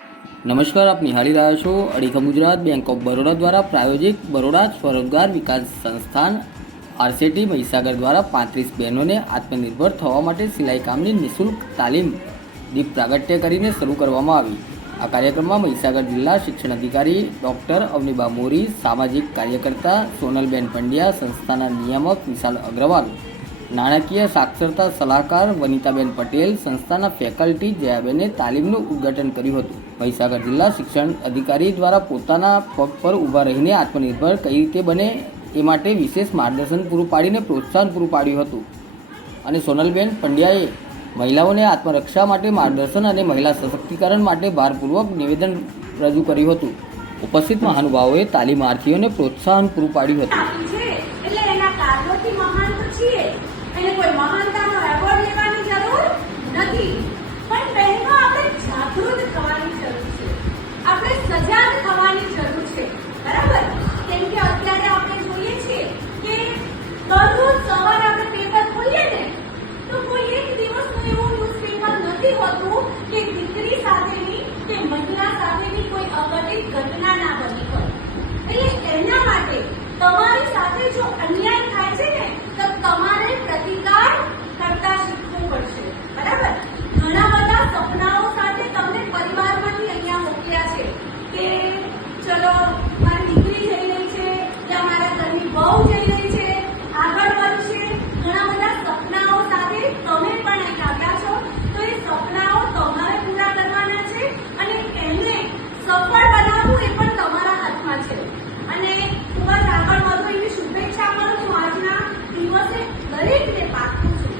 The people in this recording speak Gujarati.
નમસ્કાર, આપ નિહાળી રહ્યા છો અડીખમ ગુજરાત બેંક ઓફ બરોડા દ્વારા પ્રાયોજિક બરોડા સ્વરોજગાર વિકાસ સંસ્થાન આરસીટી મહીસાગર દ્વારા પાંત્રીસ બહેનોને આત્મનિર્ભર થવા માટે સિલાઈ કામની નિઃશુલ્ક તાલીમ દીપ પ્રાગટ્ય કરીને શરૂ કરવામાં આવી. આ કાર્યક્રમમાં મહીસાગર જિલ્લા શિક્ષણ અધિકારી ડૉક્ટર અવનીબા મોરી, સામાજિક કાર્યકર્તા સોનલબેન પંડ્યા, સંસ્થાના નિયામક વિશાલ અગ્રવાલ નાણાકીય સાક્ષરતા સલાહકાર વનિતાબેન પટેલ સંસ્થાના ફેકલ્ટી જયાબેને તાલીમનું ઉદ્ઘાટન કર્યું હતું. મહીસાગર જિલ્લા શિક્ષણ અધિકારી દ્વારા પોતાના પગ પર ઊભા રહીને આત્મનિર્ભર કઈ રીતે બને એ માટે વિશેષ માર્ગદર્શન પૂરું પાડીને પ્રોત્સાહન પૂરું પાડ્યું હતું. અને સોનલબેન પંડ્યાએ મહિલાઓને આત્મરક્ષા માટે માર્ગદર્શન અને મહિલા સશક્તિકરણ માટે ભારપૂર્વક નિવેદન રજૂ કર્યું હતું. ઉપસ્થિત મહાનુભાવોએ તાલીમાર્થીઓને પ્રોત્સાહન પૂરું પાડ્યું હતું આપી છે એટલે એના કાર્યોથી મહાન તો છીએ એને કોઈ મહાનતાનો એવોર્ડ લેવાની જરૂર નથી. પણ બહેનો આપણે જાગૃત થવાની જરૂર છે. આપણે સજાગ થવાની જરૂર છે. બરાબર? કેમ કે અત્યારે આપણે જોઈએ છીએ કે દરરોજ સવારે આપણે પેપર ખોલીએ ને, તો કોઈ એક દિવસનું એવું ન્યૂઝપેપર નથી હોતું કે દીકરી સાથેની કે મહિલા સાથેની કોઈ અઘટિત ઘટના ના બની હોય. એટલે એના માટે તમારી સાથે જો અન્યાય થાય છે ને તો તમારે પ્રતિકાર કરતા શીખવું પડશે બરાબર ઘણા બધા સપનાઓ સાથે તમને પરિવારમાંથી અહીંયા મોકલ્યા છે કે ચલો મારી દીકરી જઈ રહી છે યા મારા ઘરની વહુ જઈ રહી છે આગળ વધશે ઘણા બધા સપનાઓ સાથે તમે પણ અહીં આવ્યા છો તો એ સપનાઓ તમારે પૂરા કરવાના છે અને એમને સફળ બનાવવું એ પણ તમારા હાથમાં છે અને ખૂબ જ આગળ વધો એવી શુભેચ્છા કરું છું આજના દિવસે દરેકને પાઠવું છું